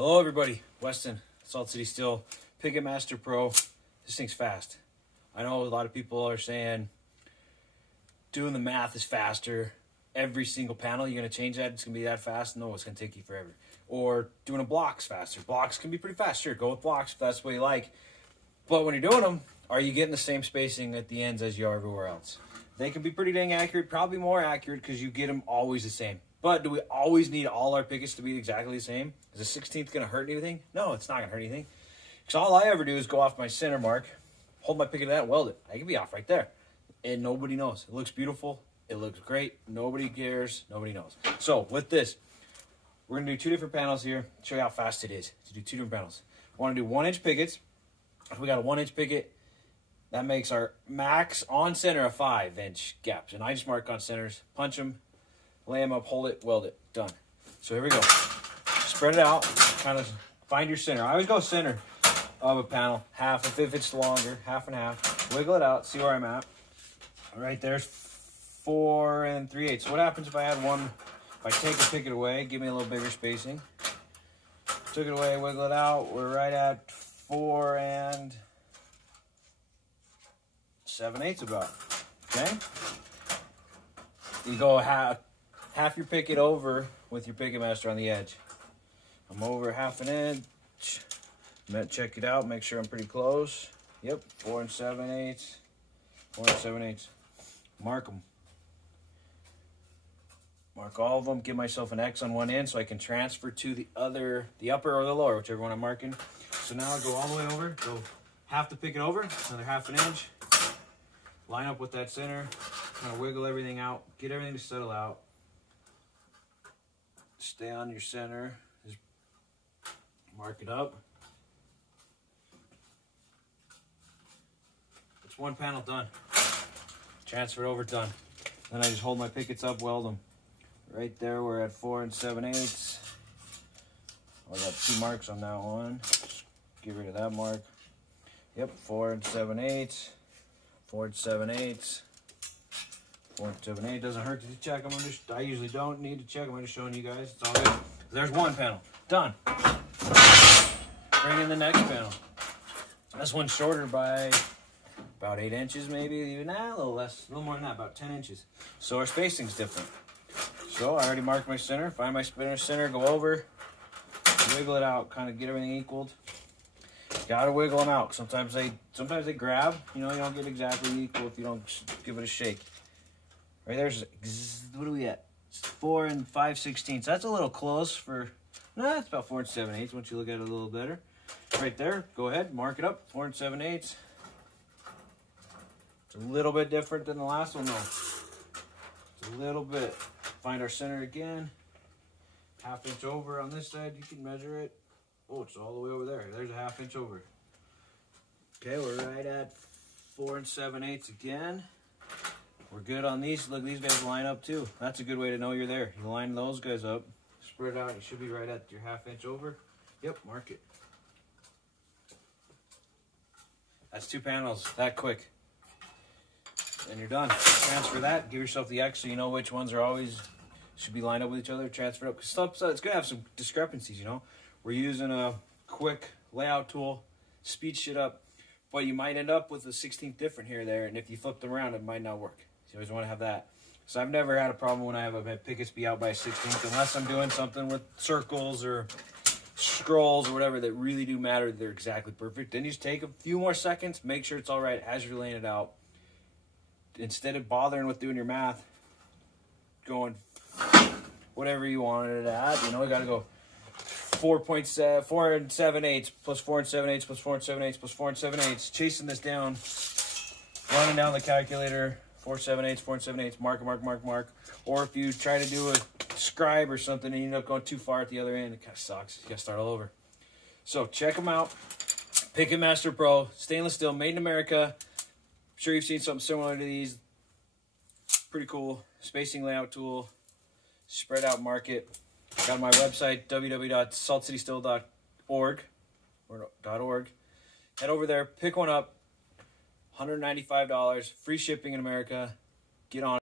Hello everybody, Weston, Salt City Steel, Picket Master Pro. This thing's fast. I know a lot of people are saying doing the math is faster. Every single panel, you're going to change that, it's going to be that fast? No, it's going to take you forever. Or doing a block's faster. Blocks can be pretty fast, sure, go with blocks if that's what you like. But when you're doing them, are you getting the same spacing at the ends as you are everywhere else? They can be pretty dang accurate, probably more accurate because you get them always the same. But do we always need all our pickets to be exactly the same? Is the 16th going to hurt anything? No, it's not going to hurt anything. Because all I ever do is go off my center mark, hold my picket to that, and weld it. I can be off right there. And nobody knows. It looks beautiful. It looks great. Nobody cares. Nobody knows. So with this, we're going to do two different panels here. Show you how fast it is to do two different panels. I want to do 1-inch pickets. We got a 1-inch picket. That makes our max on center a 5-inch gaps. And I just mark on centers, punch them, lay them up, hold it, weld it. Done. So here we go. Spread it out. Kind of find your center. I always go center of a panel. Half if it's longer. Half and half. Wiggle it out. See where I'm at. All right, there's 4 3/8. So what happens if I add one? If I take a picket away, give me a little bigger spacing. Took it away, wiggle it out. We're right at 4 7/8 about. Okay? You go half your picket over with your Picket Master on the edge. I'm over 1/2 inch. Check it out, make sure I'm pretty close. Yep, 4 7/8. 4 7/8. Mark them. Mark all of them. Give myself an X on one end so I can transfer to the upper or the lower, whichever one I'm marking. So now I go all the way over, go half the picket over, another 1/2 inch. Line up with that center, kind of wiggle everything out, get everything to settle out. Stay on your center, just mark it up. It's one panel done. Transfer it over, done. Then I just hold my pickets up, weld them. Right there, we're at 4 7/8. I got 2 marks on that one. Just get rid of that mark. Yep, 4 7/8. 4 7/8. 4 7/8. Doesn't hurt to check them. I usually don't need to check them. I'm just showing you guys. It's all good. There's one panel. Done. Bring in the next panel. This one's shorter by about 8 inches, maybe even a little less, a little more than that, about 10 inches. So our spacing's different. So I already marked my center. Find my spinner center, go over, wiggle it out, kind of get everything equaled. Gotta wiggle them out. Sometimes they grab. You know, you don't get exactly equal if you don't give it a shake. Right there's, what are we at? 4 5/16. That's a little close for. Nah, it's about 4 7/8 once you look at it a little better. Right there. Go ahead, mark it up. 4 7/8. It's a little bit different than the last one, though. It's a little bit. Find our center again. 1/2 inch over on this side. You can measure it. Oh, it's all the way over there. There's a 1/2 inch over. Okay, we're right at 4 7/8 again. We're good on these. Look, these guys line up too. That's a good way to know you're there. You line those guys up, spread it out. You should be right at your 1/2 inch over. Yep, mark it. That's 2 panels that quick. And you're done. Transfer that. Give yourself the X so you know which ones are always should be lined up with each other. Transfer it up. Because it's going to have some discrepancies, you know. We're using a quick layout tool, speed shit up, but you might end up with a 16th different here or there, and if you flip them around, it might not work. So you always want to have that. So I've never had a problem when I have a pickets be out by a 16th, unless I'm doing something with circles or scrolls or whatever that really do matter. They're exactly perfect. Then you just take a few more seconds, make sure it's all right as you're laying it out. Instead of bothering with doing your math, going whatever you wanted it at, you know, you got to go 4 7/8 plus 4 7/8 plus 4 7/8 plus 4 7/8. Chasing this down, running down the calculator, 4 7/8, 4 7/8, mark, mark, mark, mark. Or if you try to do a scribe or something and you end up going too far at the other end, it kind of sucks. You got to start all over. So check them out. Picket Master Pro, stainless steel, made in America. I'm sure you've seen something similar to these. Pretty cool. Spacing layout tool. Spread out market. Got on my website, www.saltcitysteel.org or .org. Head over there, pick one up. $195, free shipping in America. Get on it.